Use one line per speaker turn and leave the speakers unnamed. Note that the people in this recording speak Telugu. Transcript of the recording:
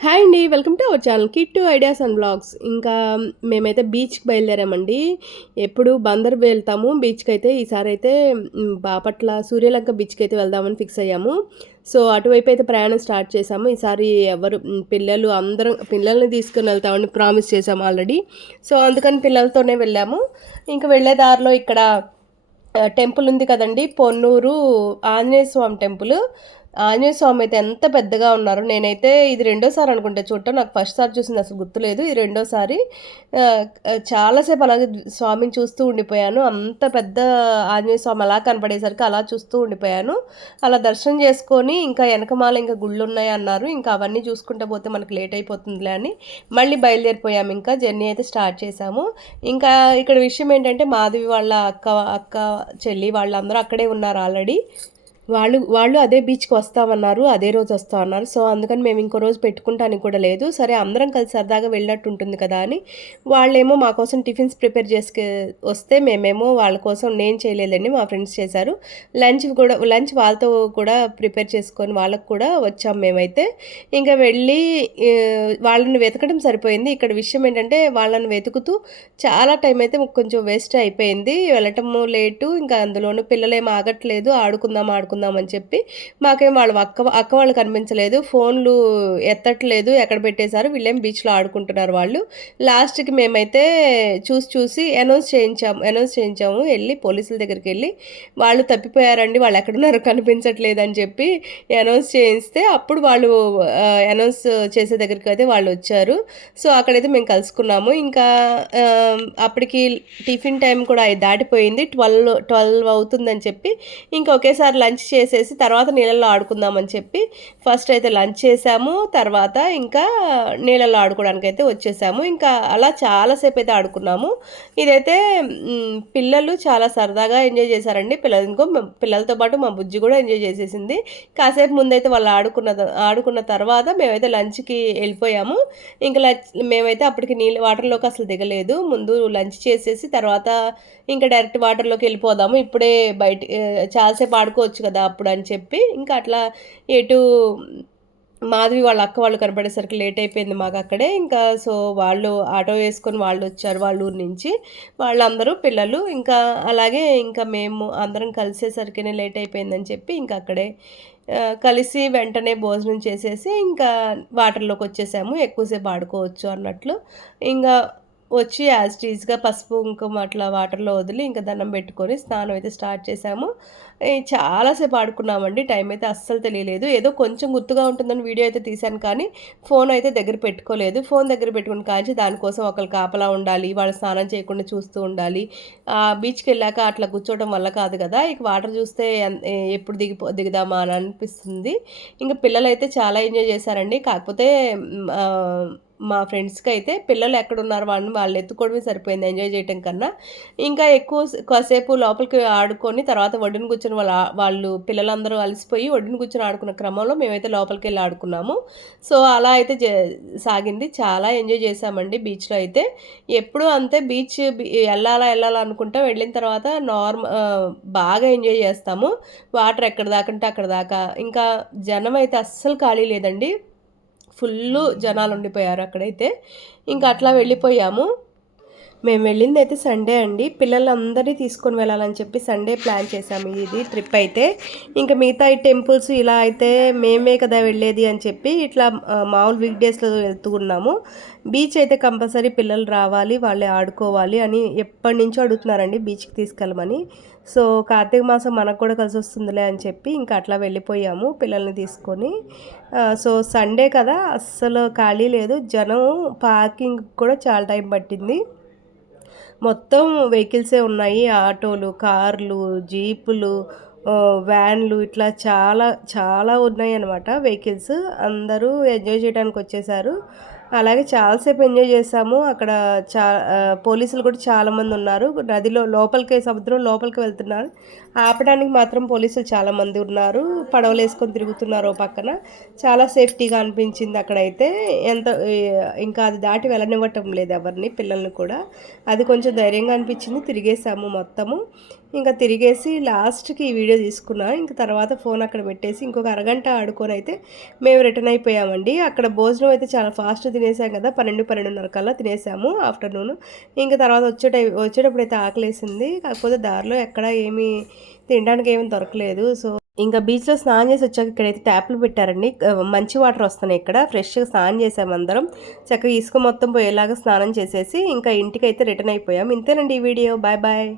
హాయ్ అండి welcome to our channel Kittu ideas and blogs. ఇంకా మేమైతే బీచ్కి బయలుదేరామండి. ఎప్పుడు బందర్ వెళ్తాము బీచ్కి అయితే ఈసారి అయితే బాపట్ల సూర్యలంక బీచ్కి అయితే వెళ్దామని ఫిక్స్ అయ్యాము. సో అటువైపు అయితే ప్రయాణం స్టార్ట్ చేసాము ఈసారి ఎవరు పిల్లలు అందరం పిల్లల్ని తీసుకుని వెళ్తామని ప్రామిస్ చేసాము ఆల్రెడీ సో అందుకని పిల్లలతోనే వెళ్ళాము. ఇంకా వెళ్ళే దారిలో ఇక్కడ టెంపుల్ ఉంది కదండి పొన్నూరు ఆంజనేయ స్వామి టెంపుల్. ఆంజనేయ స్వామి అయితే ఎంత పెద్దగా ఉన్నారు నేనైతే ఇది రెండోసారి అనుకుంటే. చూడటం నాకు ఫస్ట్ సారి చూసింది అసలు గుర్తులేదు. ఇది రెండోసారి చాలాసేపు అలాగే స్వామిని చూస్తూ ఉండిపోయాను. అంత పెద్ద ఆంజనేయ స్వామి అలా కనపడేసరికి అలా చూస్తూ ఉండిపోయాను. అలా దర్శనం చేసుకొని ఇంకా వెనకమాల ఇంకా గుళ్ళు ఉన్నాయి అన్నారు. ఇంకా అవన్నీ చూసుకుంటూ పోతే మనకు లేట్ అయిపోతుందిలే అని మళ్ళీ బయలుదేరిపోయాము ఇంకా జర్నీ అయితే స్టార్ట్ చేసాము ఇంకా ఇక్కడ విషయం ఏంటంటే మాధవి వాళ్ళ అక్క అక్క చెల్లి వాళ్ళందరూ అక్కడే ఉన్నారు ఆల్రెడీ. వాళ్ళు వాళ్ళు అదే బీచ్కి వస్తామన్నారు అదే రోజు వస్తామన్నారు. సో అందుకని మేము ఇంకో రోజు పెట్టుకుంటానికి కూడా లేదు. సరే అందరం కలిసి సరదాగా వెళ్ళినట్టు ఉంటుంది కదా అని. వాళ్ళేమో మా కోసం టిఫిన్స్ ప్రిపేర్ చేసుకు వస్తే మేమేమో వాళ్ళ కోసం నేను చేయలేదండి మా ఫ్రెండ్స్ చేశారు. లంచ్ కూడా లంచ్ వాళ్ళతో కూడా ప్రిపేర్ చేసుకొని వాళ్ళకు కూడా వచ్చాం మేమైతే. ఇంకా వెళ్ళి వాళ్ళని వెతకడం సరిపోయింది. ఇక్కడ విషయం ఏంటంటే వాళ్ళని వెతుకుతూ చాలా టైం అయితే కొంచెం వేస్ట్ అయిపోయింది. వెళ్ళటము లేటు ఇంకా అందులోనూ పిల్లలేం ఆగట్లేదు. ఆడుకుందాం ఆడుకుందాం అని చెప్పి మాకేం వాళ్ళ అక్క అక్క వాళ్ళు కనిపించలేదు ఫోన్లు ఎత్తట్లేదు ఎక్కడ పెట్టేశారు వీళ్ళేం బీచ్లో ఆడుకుంటున్నారు వాళ్ళు. లాస్ట్కి మేమైతే చూసి చూసి అనౌన్స్ చేయించాము అనౌన్స్ చేయించాము వెళ్ళి పోలీసుల దగ్గరికి వెళ్ళి వాళ్ళు తప్పిపోయారండి వాళ్ళు ఎక్కడున్నారో కనిపించట్లేదు అని చెప్పి అనౌన్స్ చేయిస్తే అప్పుడు వాళ్ళు అనౌన్స్ చేసే దగ్గరికి అయితే వాళ్ళు వచ్చారు. సో అక్కడైతే మేము కలుసుకున్నాము. ఇంకా అప్పటికి టిఫిన్ టైం కూడా దాటిపోయింది ట్వెల్వ్ ట్వెల్వ్ అవుతుందని చెప్పి ఇంకా ఒకేసారి లంచ్ చేసేసి తర్వాత నీళ్ళల్లో ఆడుకుందామని చెప్పి ఫస్ట్ అయితే లంచ్ చేసాము తర్వాత ఇంకా నీళ్ళల్లో ఆడుకోవడానికి అయితే వచ్చేసాము. ఇంకా అలా చాలాసేపు అయితే ఆడుకున్నాము. ఇదైతే పిల్లలు చాలా సరదాగా ఎంజాయ్ చేశారండి. పిల్లలు ఇంకో పిల్లలతో పాటు మా బుజ్జి కూడా ఎంజాయ్ చేసేసింది. కాసేపు ముందైతే వాళ్ళు ఆడుకున్న ఆడుకున్న తర్వాత మేమైతే లంచ్కి వెళ్ళిపోయాము. ఇంకా లంచ్ మేమైతే అప్పటికి నీళ్ళు వాటర్లోకి అసలు దిగలేదు. ముందు లంచ్ చేసేసి తర్వాత ఇంకా డైరెక్ట్ వాటర్లోకి వెళ్ళిపోదాము. ఇప్పుడే బయట చాలాసేపు ఆడుకోవచ్చు కదా అప్పుడు అని చెప్పి ఇంకా అట్లా ఎటు మాధవి వాళ్ళ అక్క వాళ్ళు కనపడేసరికి లేట్ అయిపోయింది మాకు అక్కడే. ఇంకా సో వాళ్ళు ఆటో వేసుకొని వాళ్ళు వచ్చారు వాళ్ళ ఊరు నుంచి. వాళ్ళందరూ పిల్లలు ఇంకా అలాగే ఇంకా మేము అందరం కలిసేసరికినే లేట్ అయిపోయిందని చెప్పి ఇంకా అక్కడే కలిసి వెంటనే భోజనం చేసేసి ఇంకా వాటర్లోకి వచ్చేసాము. ఎక్కువసేపు ఆడుకోవచ్చు అన్నట్లు. ఇంకా వచ్చి యాజ్ టీజ్గా పసుపు కుంకుమ అట్లా వాటర్లో వదిలి ఇంకా దండం పెట్టుకొని స్నానం అయితే స్టార్ట్ చేసాము. చాలాసేపు ఆడుకున్నామండి. టైం అయితే అస్సలు తెలియలేదు. ఏదో కొంచెం గుర్తుగా ఉంటుందని వీడియో అయితే తీశాను కానీ ఫోన్ అయితే దగ్గర పెట్టుకోలేదు. ఫోన్ దగ్గర పెట్టుకుని కాంచి దానికోసం ఒకరు కాపలా ఉండాలి వాళ్ళు స్నానం చేయకుండా చూస్తూ ఉండాలి. ఆ బీచ్కి వెళ్ళాక అట్లా కూర్చోవడం వల్ల కాదు కదా. ఇక వాటర్ చూస్తే ఎప్పుడు దిగిపో దిగుదామా అని అనిపిస్తుంది. ఇంకా పిల్లలు అయితే చాలా ఎంజాయ్ చేశారండి. కాకపోతే మా ఫ్రెండ్స్కి అయితే పిల్లలు ఎక్కడున్నారు వాళ్ళని వాళ్ళు ఎత్తుకోవడమే సరిపోయింది. ఎంజాయ్ చేయటం కన్నా. ఇంకా ఎక్కువ కాసేపు లోపలికి ఆడుకొని తర్వాత ఒడ్డున కూర్చొని వాళ్ళ వాళ్ళు పిల్లలందరూ అలసిపోయి ఒడ్డున కూర్చొని ఆడుకున్న క్రమంలో మేమైతే లోపలికి వెళ్ళి ఆడుకున్నాము. సో అలా అయితే జ- సాగింది. చాలా ఎంజాయ్ చేసామండి బీచ్లో అయితే. ఎప్పుడు అంతే బీచ్ వెళ్ళాలా వెళ్ళాలా అనుకుంటా వెళ్ళిన తర్వాత నార్మల్ బాగా ఎంజాయ్ చేస్తాము. వాటర్ ఎక్కడ దాకా అంటే అక్కడ దాకా. ఇంకా జనం అయితే అస్సలు ఖాళీ లేదండి. ఫుల్ జనాలు ఉండిపోయారు అక్కడైతే. ఇంకా అట్లా వెళ్ళిపోయాము. మేము వెళ్ళింది అయితే సండే అండి. పిల్లలందరినీ తీసుకొని వెళ్ళాలని చెప్పి సండే ప్లాన్ చేసాము ఇది ట్రిప్ అయితే. ఇంకా మిగతా ఈ టెంపుల్స్ ఇలా అయితే మేమే కదా వెళ్ళేది అని చెప్పి ఇట్లా మామూలు వీక్ డేస్లో వెళ్తూ ఉన్నాము. బీచ్ అయితే కంపల్సరీ పిల్లలు రావాలి వాళ్ళే ఆడుకోవాలి అని ఎప్పటి నుంచో అడుగుతున్నారండి బీచ్కి తీసుకెళ్ళమని. సో కార్తీక మాసం మనకు కూడా కలిసి వస్తుందిలే అని చెప్పి ఇంకా అట్లా వెళ్ళిపోయాము పిల్లల్ని తీసుకొని. సో సండే కదా అస్సలు ఖాళీ లేదు. జనం పార్కింగ్ కూడా చాలా టైం పట్టింది. మొత్తం వెహికల్సే ఉన్నాయి. ఆటోలు కార్లు జీపులు వ్యాన్లు ఇట్లా చాలా చాలా ఉన్నాయి అన్నమాట వెహికల్స్. అందరూ ఎంజాయ్ చేయడానికి వచ్చేసారు అలాగే చాలాసేపు ఎంజాయ్ చేసాము. అక్కడ చా పోలీసులు కూడా చాలామంది ఉన్నారు. నదిలో లోపలికి సముద్రం లోపలికి వెళ్తున్నారు. ఆపడానికి మాత్రం పోలీసులు చాలామంది ఉన్నారు. పడవలు వేసుకొని తిరుగుతున్నారు ఓ పక్కన. చాలా సేఫ్టీగా అనిపించింది అక్కడైతే. ఎంత ఇంకా అది దాటి వెళ్ళనివ్వటం లేదు ఎవరిని పిల్లల్ని కూడా. అది కొంచెం ధైర్యంగా అనిపించింది. తిరిగేసాము మొత్తము. ఇంకా తిరిగేసి లాస్ట్కి ఈ వీడియో తీసుకున్నా. ఇంకా తర్వాత ఫోన్ అక్కడ పెట్టేసి ఇంకొక అరగంట ఆడుకొని అయితే మేము రిటర్న్ అయిపోయామండి. అక్కడ భోజనం అయితే చాలా ఫాస్ట్ తినేసాం కదా పన్నెండు పన్నెండున్నర కల్లా తినేసాము ఆఫ్టర్నూన్. ఇంకా తర్వాత వచ్చే వచ్చేటప్పుడు అయితే ఆకలేసింది. కాకపోతే దారిలో ఎక్కడ ఏమీ తినడానికి ఏమీ దొరకలేదు. సో ఇంకా బీచ్లో స్నానం చేసి వచ్చాక ఇక్కడైతే ట్యాప్లు పెట్టారండి. మంచి వాటర్ వస్తున్నాయి ఇక్కడ. ఫ్రెష్గా స్నానం చేసాము అందరం. చక్కగా ఇసుక మొత్తం పోయేలాగా స్నానం చేసేసి ఇంకా ఇంటికి అయితే రిటర్న్ అయిపోయాం. ఇంతేనండి ఈ వీడియో. Bye bye.